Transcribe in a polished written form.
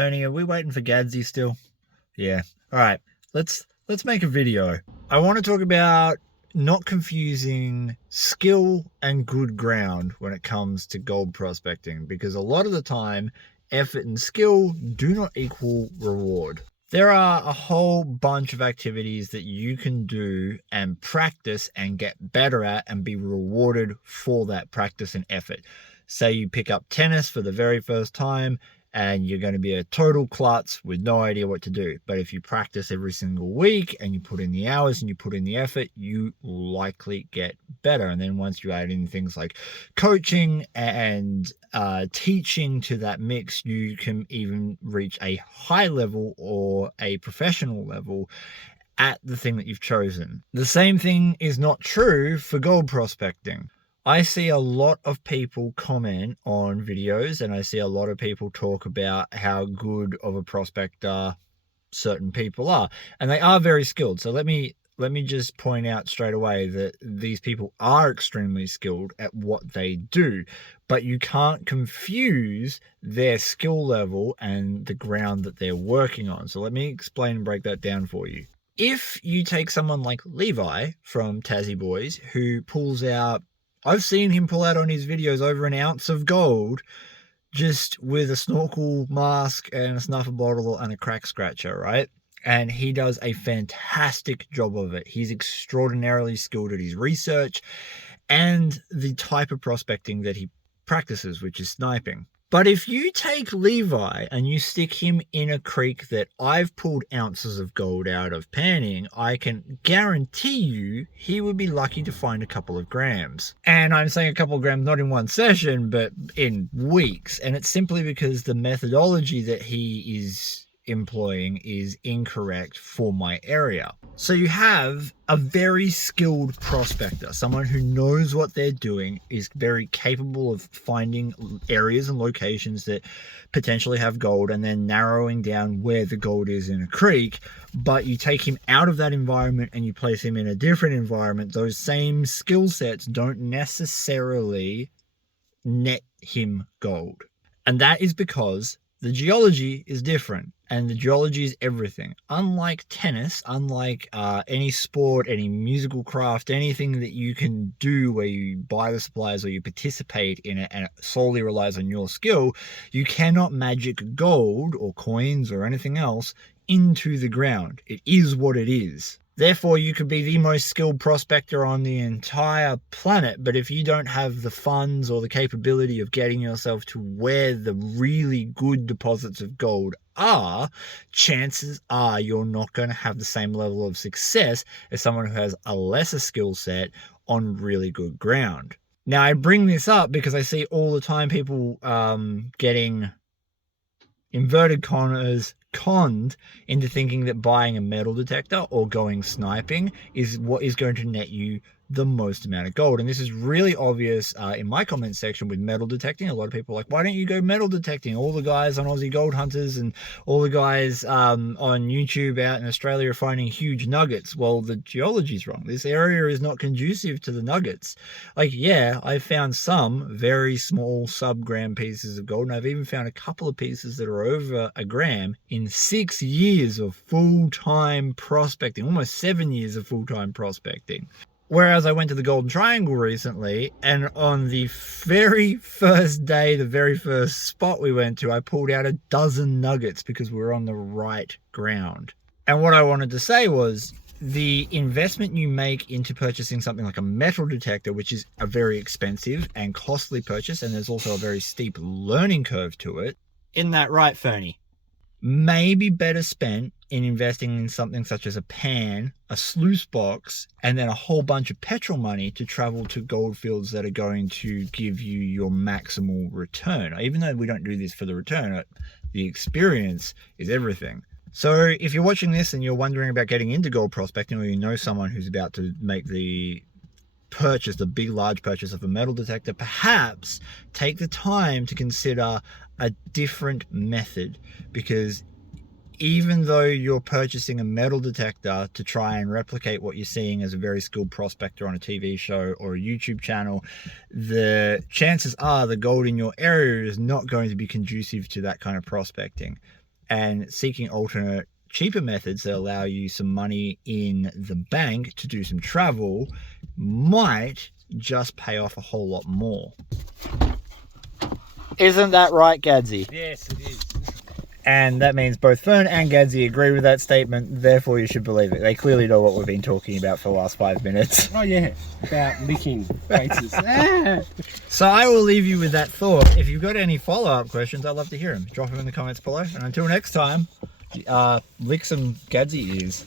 Bernie, are we waiting for Gadsy still? Yeah. All right. Let's make a video. I want to talk about not confusing skill and good ground when it comes to gold prospecting, because a lot of the time, effort and skill do not equal reward. There are a whole bunch of activities that you can do and practice and get better at and be rewarded for that practice and effort. Say you pick up tennis for the very first time and you're going to be a total klutz with no idea what to do. But if you practice every single week and you put in the hours and you put in the effort, you likely get better. And then once you add in things like coaching and teaching to that mix, you can even reach a high level or a professional level at the thing that you've chosen. The same thing is not true for gold prospecting. I see a lot of people comment on videos and I see a lot of people talk about how good of a prospector certain people are, and they are very skilled. So let me just point out straight away that these people are extremely skilled at what they do, but you can't confuse their skill level and the ground that they're working on. So let me explain and break that down for you. If you take someone like Levi from Tassie Boys, who pulls out, I've seen him pull out on his videos over an ounce of gold just with a snorkel mask and a snuffer bottle and a crack scratcher, right? And he does a fantastic job of it. He's extraordinarily skilled at his research and the type of prospecting that he practices, which is sniping. But if you take Levi and you stick him in a creek that I've pulled ounces of gold out of panning, I can guarantee you he would be lucky to find a couple of grams. And I'm saying a couple of grams not in one session, but in weeks. And it's simply because the methodology that he is employing is incorrect for my area. So you have a very skilled prospector, someone who knows what they're doing, is very capable of finding areas and locations that potentially have gold and then narrowing down where the gold is in a creek. But you take him out of that environment and you place him in a different environment, those same skill sets don't necessarily net him gold. And that is because the geology is different, and the geology is everything. Unlike tennis, unlike any sport, any musical craft, anything that you can do where you buy the supplies or you participate in it and it solely relies on your skill, you cannot magic gold or coins or anything else into the ground. It is what it is. Therefore, you could be the most skilled prospector on the entire planet, but if you don't have the funds or the capability of getting yourself to where the really good deposits of gold are, chances are you're not going to have the same level of success as someone who has a lesser skill set on really good ground. Now, I bring this up because I see all the time people getting inverted commas conned into thinking that buying a metal detector or going sniping is what is going to net you the most amount of gold. And this is really obvious in my comment section with metal detecting. A lot of people are like, why don't you go metal detecting? All the guys on Aussie Gold Hunters and all the guys on YouTube out in Australia are finding huge nuggets. Well, the geology's wrong. This area is not conducive to the nuggets. Like, yeah, I found some very small sub-gram pieces of gold, and I've even found a couple of pieces that are over a gram in 6 years of full-time prospecting, almost 7 years of full-time prospecting. Whereas I went to the Golden Triangle recently, and on the very first day, the very first spot we went to, I pulled out a dozen nuggets because we were on the right ground. And what I wanted to say was, the investment you make into purchasing something like a metal detector, which is a very expensive and costly purchase, and there's also a very steep learning curve to it. Isn't that right, Fernie? May be better spent in investing in something such as a pan, a sluice box, and then a whole bunch of petrol money to travel to gold fields that are going to give you your maximal return. Even though we don't do this for the return, the experience is everything. So if you're watching this and you're wondering about getting into gold prospecting, or you know someone who's about to make the purchase, the big large purchase of a metal detector, perhaps take the time to consider a different method, because even though you're purchasing a metal detector to try and replicate what you're seeing as a very skilled prospector on a TV show or a YouTube channel, the chances are the gold in your area is not going to be conducive to that kind of prospecting. and seeking alternate, cheaper methods that allow you some money in the bank to do some travel might just pay off a whole lot more. Isn't that right, Gadsy? Yes, it is. And that means both Fern and Gadsy agree with that statement, therefore you should believe it. They clearly know what we've been talking about for the last 5 minutes. Oh yeah, about licking faces. So I will leave you with that thought. If you've got any follow-up questions, I'd love to hear them. Drop them in the comments below. And until next time, lick some Gadsy ears.